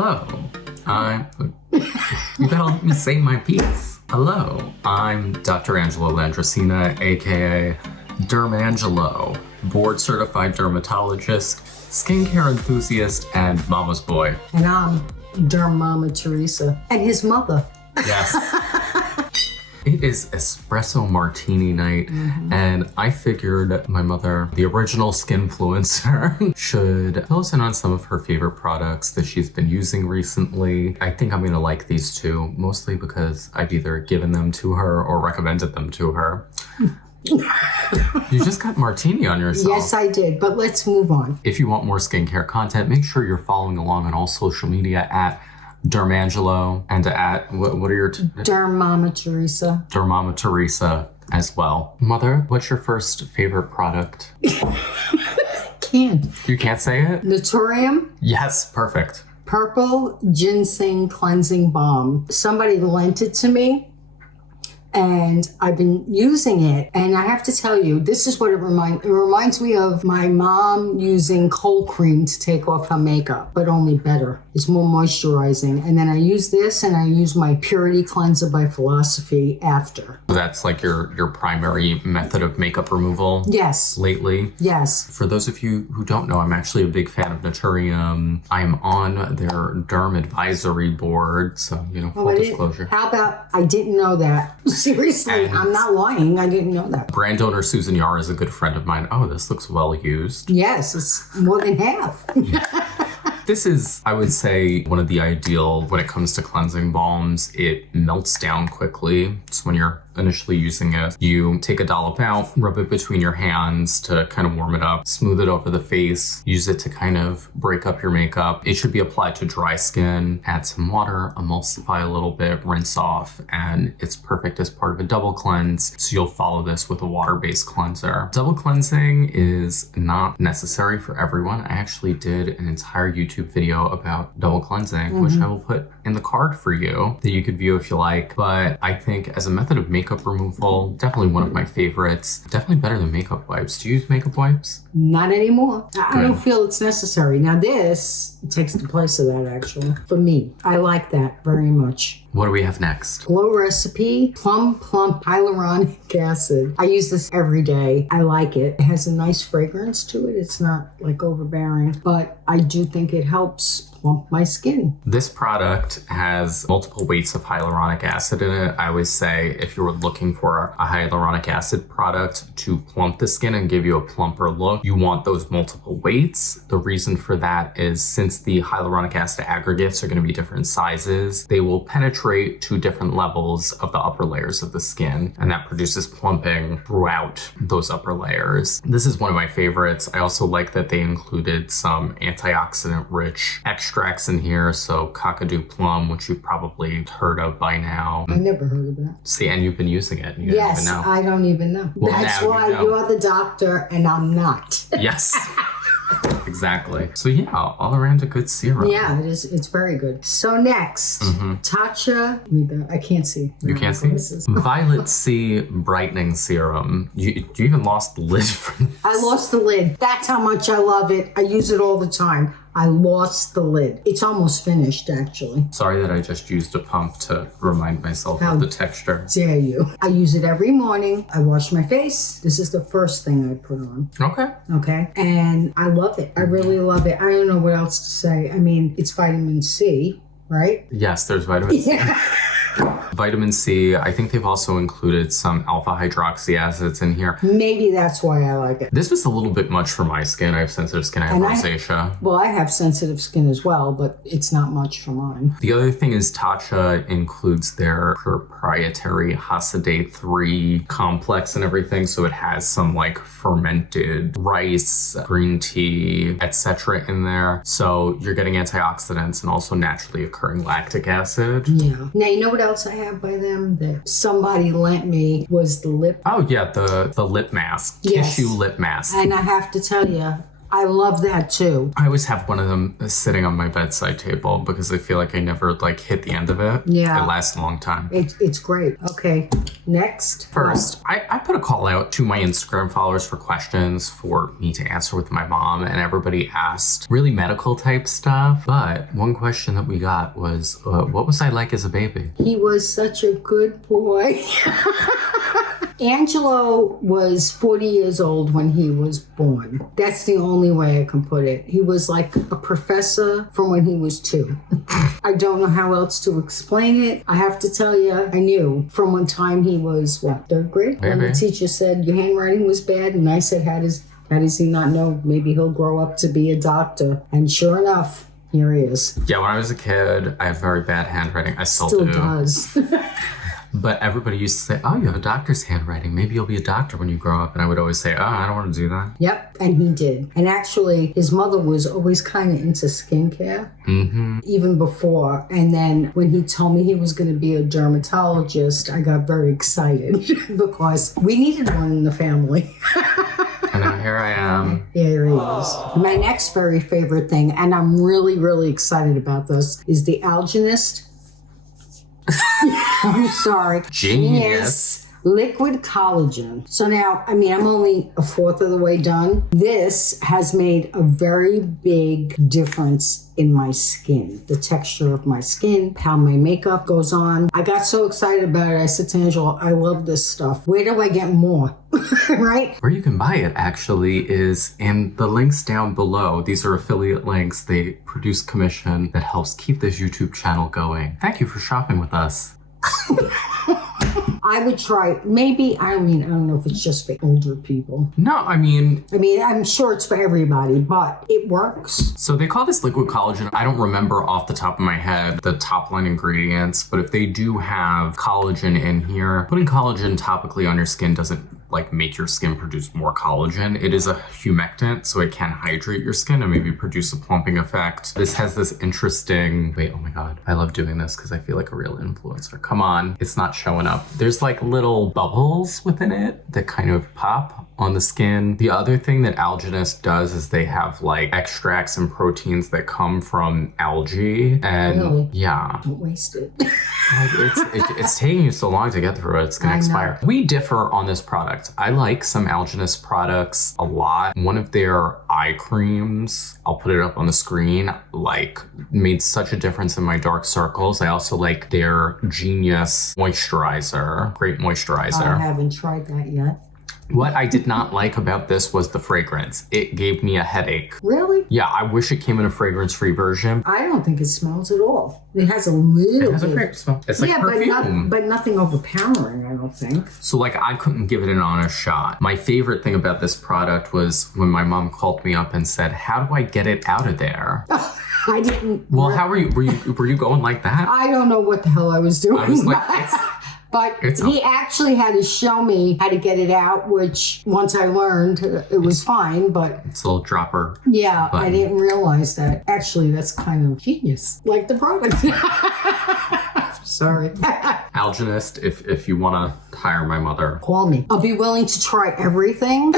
Hello, you gotta let me say my piece. Hello, I'm DermAngelo Landracina, aka DermAngelo, board certified dermatologist, skincare enthusiast, and mama's boy. And I'm DermamaTeresa, and his mother. Yes. It is espresso martini night, and I figured my mother, the original skinfluencer, should fill us in on some of her favorite products that she's been using recently. I think I'm gonna like these two, mostly because I've either given them to her or recommended them to her. You just got martini on yourself. Yes, I did, but let's move on. If you want more skincare content, make sure you're following along on all social media at DermAngelo and at, what are your... DermamaTeresa. DermamaTeresa as well. Mother, what's your first favorite product? Can't. You can't say it? Naturium. Yes, perfect. Purple Ginseng Cleansing Balm. Somebody lent it to me, and I've been using it, and I have to tell you, this is what it reminds me of my mom using cold cream to take off her makeup, but only better. It's more moisturizing. And then I use this, and I use my Purity Cleanser by Philosophy after. That's like your primary method of makeup removal? Yes. Lately? Yes. For those of you who don't know, I'm actually a big fan of Naturium. I'm on their Derm Advisory Board, so, you know, full disclosure. How about, I didn't know that. Seriously, And I'm not lying. I didn't know that. brand owner Susan Yar is a good friend of mine. Oh, this looks well used. Yes, it's more than half. This is, I would say, one of the ideal when it comes to cleansing balms. It melts down quickly. So when you're initially using it, you take a dollop out, rub it between your hands to kind of warm it up, smooth it over the face, use it to kind of break up your makeup. It should be applied to dry skin. Add some water, emulsify a little bit, rinse off, and it's perfect as part of a double cleanse. So you'll follow this with a water-based cleanser. Double cleansing is not necessary for everyone. I actually did an entire YouTube video about double cleansing, which I will put in the card for you that you could view if you like. But I think as a method of makeup removal, definitely one of my favorites. Definitely better than makeup wipes. Do you use makeup wipes? Not anymore. I don't feel it's necessary. Now this takes the place of that, actually. For me, I like that very much. What do we have next? Glow Recipe Plum Plum Hyaluronic Acid. I use this every day. I like it. It has a nice fragrance to it. It's not like overbearing, but I do think it helps plump my skin. This product has multiple weights of hyaluronic acid in it. I always say if you were looking for a hyaluronic acid product to plump the skin and give you a plumper look, you want those multiple weights. The reason for that is since the hyaluronic acid aggregates are going to be different sizes, they will penetrate to different levels of the upper layers of the skin, and that produces plumping throughout those upper layers. This is one of my favorites. I also like that they included some antioxidant-rich extracts in here, so Cockadoo Plum, which you've probably heard of by now. I never heard of that. See, and you've been using it. And you Yes, didn't even know. I don't even know. Well, that's now why you know. you're the doctor and I'm not. Yes. Exactly. So yeah, all around a good serum. Yeah, it is. It's very good. So next, Tatcha. I can't see. You can't see? Violet C Brightening Serum. You even lost the lid for this. I lost the lid. That's how much I love it. I use it all the time. I lost the lid. It's almost finished, actually. Sorry that I just used a pump to remind myself of the texture. Dare you. I use it every morning. I wash my face. This is the first thing I put on. Okay. Okay. And I love it. I really love it. I don't know what else to say. I mean, it's vitamin C, right? Yes, there's vitamin C. Yeah. Vitamin C. I think they've also included some alpha hydroxy acids in here. Maybe that's why I like it. This was a little bit much for my skin. I have sensitive skin. I have rosacea. Well, I have sensitive skin as well, but it's not much for mine. The other thing is Tatcha includes their proprietary Hasadate 3 complex and everything. So it has some like fermented rice, green tea, etc. in there. So you're getting antioxidants and also naturally occurring lactic acid. Yeah. Now, you know what else I have by them that somebody lent me was the lip. Oh yeah, the lip mask, Yes. tissue lip mask. And I have to tell you, I love that too. I always have one of them sitting on my bedside table because I feel like I never like hit the end of it. Yeah. It lasts a long time. It's great. Okay, next. First, I put a call out to my Instagram followers for questions for me to answer with my mom, and everybody asked really medical type stuff. But one question that we got was, what was I like as a baby? He was such a good boy. Angelo was 40 years old when he was born. That's the only way I can put it. He was like a professor from when he was 2. I don't know how else to explain it. I have to tell you, I knew from one time he was, what, 3rd grade? Maybe. When the teacher said, your handwriting was bad, and I said, how does he not know? Maybe he'll grow up to be a doctor. And sure enough, here he is. Yeah, when I was a kid, I have very bad handwriting. I still do. Does. But everybody used to say, oh, you have a doctor's handwriting. Maybe you'll be a doctor when you grow up. And I would always say, oh, I don't want to do that. Yep, and he did. And actually, his mother was always kind of into skincare, even before. And then when he told me he was going to be a dermatologist, I got very excited because we needed one in the family. And now here I am. Here he is. My next very favorite thing, and I'm really, really excited about this, is the Alginist. I'm sorry. Genius. Liquid collagen. So now, I mean, I'm only a fourth of the way done. This has made a very big difference in my skin, the texture of my skin, how my makeup goes on. I got so excited about it. I said to Angelo, I love this stuff. Where do I get more? Right? Where you can buy it actually is in the links down below. These are affiliate links. They produce commission that helps keep this YouTube channel going. Thank you for shopping with us. I would try, maybe, I don't know if it's just for older people. No, I mean, I'm sure it's for everybody, but it works. so they call this liquid collagen. I don't remember off the top of my head the top line ingredients, but if they do have collagen in here, putting collagen topically on your skin doesn't like make your skin produce more collagen. It is a humectant, so it can hydrate your skin and maybe produce a plumping effect. This has this interesting, wait, oh my God, I love doing this because I feel like a real influencer. Come on, it's not showing up. There's like little bubbles within it that kind of pop on the skin. The other thing that Alginist does is they have like extracts and proteins that come from algae, and Really? yeah, Don't waste it. like it's taking you so long to get through it. It's gonna I know. expire. We differ on this product. I like some Alginist products a lot. One of their eye creams, I'll put it up on the screen, like made such a difference in my dark circles. I also like their Genius moisturizer. Great moisturizer. I haven't tried that yet. What I did not like about this was the fragrance. It gave me a headache. Really? Yeah, I wish it came in a fragrance-free version. I don't think it smells at all. It has a little It has a bit. fragrance smell. It's like perfume. but nothing overpowering, I don't think. So like I couldn't give it an honest shot. My favorite thing about this product was when my mom called me up and said, how do I get it out of there? I didn't. Well, how were you going like that? I don't know what the hell I was doing. I was like, but it's he actually had to show me how to get it out, which once I learned, it was fine. But it's a little dropper. yeah, button. I didn't realize that. Actually, that's kind of genius. Like the product. Sorry. Alginist, if you want to hire my mother. Call me. I'll be willing to try everything.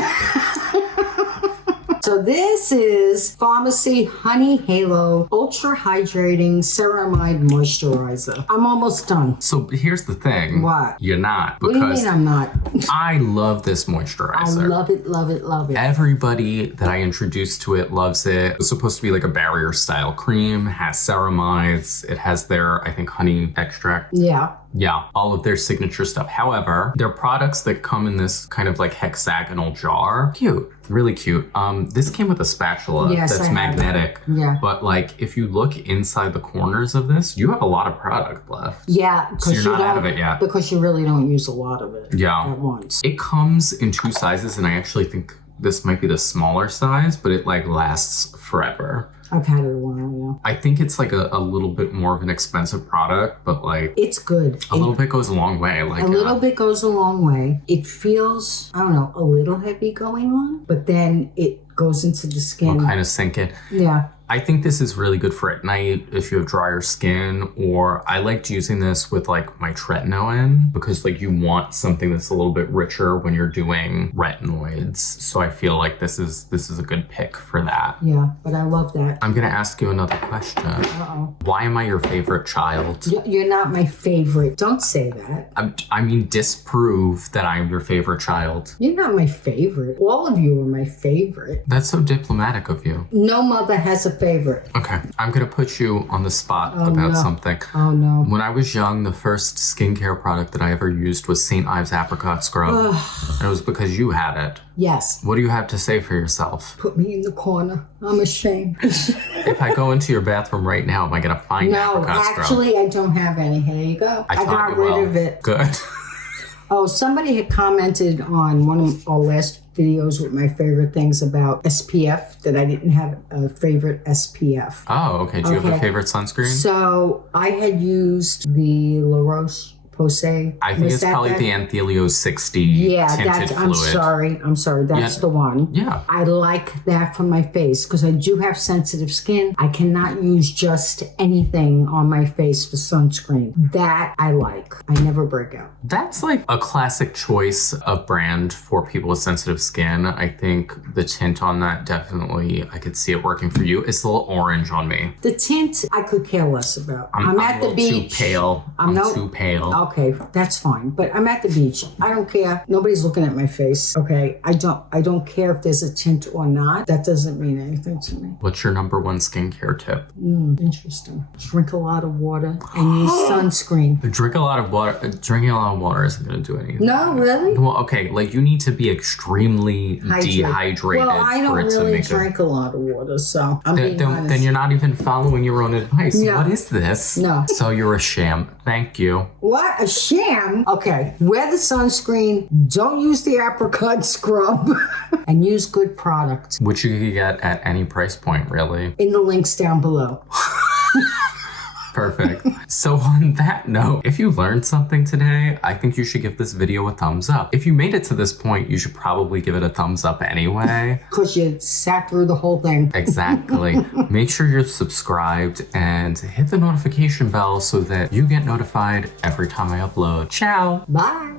So this is Pharmacy Honey Halo Ultra Hydrating Ceramide Moisturizer. I'm almost done. So here's the thing. What? You're not. What do you Because mean I'm not? I love this I moisturizer. love it, love it, love it. Everybody that I introduced to it loves it. It's supposed to be like a barrier style cream, has ceramides, it has their, I think, honey extract. Yeah. Yeah, all of their signature stuff. However, their products that come in this kind of like hexagonal jar, cute, really cute. This came with a spatula Yes, that's I have magnetic. Yeah. But like, if you look inside the corners of this, you have a lot of product left. Yeah. So you're you not out don't- of it yet. Because you really don't use a lot of it Yeah. at once. It comes in 2 sizes, and I actually think this might be the smaller size, but it like lasts forever. I've had it a while, I think it's like a little bit more of an expensive product, but like yeah. It's good. a little bit goes a long way. Like A little bit goes a long way. It feels, I don't know, a little heavy going on, but then it goes into the skin. will kind of sink in. Yeah. I think this is really good for at night if you have drier skin, or I liked using this with like my tretinoin because like you want something that's a little bit richer when you're doing retinoids. So I feel like this is a good pick for that. Yeah, but I love that. I'm gonna ask you another question. Uh-oh. Why am I your favorite child? You're not my favorite. Don't say that. I mean, disprove that I'm your favorite child. You're not my favorite. All of you are my favorite. That's so diplomatic of you. No mother has a favorite. Okay, I'm gonna put you on the spot about something. Oh no. When I was young, the first skincare product that I ever used was St. Ives Apricot Scrub. And it was because you had it. Yes. What do you have to say for yourself? Put me in the corner. I'm ashamed. If I go into your bathroom right now, am I gonna find apricot scrub? Actually, I don't have any. Here you go. I got rid of it. Good. Oh, somebody had commented on one of our last videos with my favorite things about SPF, that I didn't have a favorite SPF. Oh, okay. Do you have a favorite sunscreen? So I had used the La Roche-Posay. I think it's probably the Anthelio 60 tinted fluid. I'm sorry. That's the one. Yeah. I like that for my face because I do have sensitive skin. I cannot use just anything on my face for sunscreen. That I like. I never break out. That's like a classic choice of brand for people with sensitive skin. I think the tint on that definitely, I could see it working for you. It's a little orange on me. The tint, I could care less about. I'm at the beach. Too pale. I'm too pale. Okay, that's fine. But I'm at the beach. I don't care. Nobody's looking at my face. Okay, I don't care if there's a tint or not. That doesn't mean anything to me. What's your number one skincare tip? Interesting. Drink a lot of water and use sunscreen. Drinking a lot of water isn't going to do anything. No, really? Well, okay, like you need to be extremely dehydrated well, I don't for it really to make drink a lot of water, so I'm being honest. Then you're not even following your own advice. Yeah. What is this? No. So you're a sham. Thank you. What? A sham? Okay. Wear the sunscreen. Don't use the apricot scrub. And use good product. Which you can get at any price point, really. In the links down below. Perfect. So on that note, if you learned something today, I think you should give this video a thumbs up. If you made it to this point, you should probably give it a thumbs up anyway. Because you sat through the whole thing. Exactly. Make sure you're subscribed and hit the notification bell so that you get notified every time I upload. Ciao. Bye.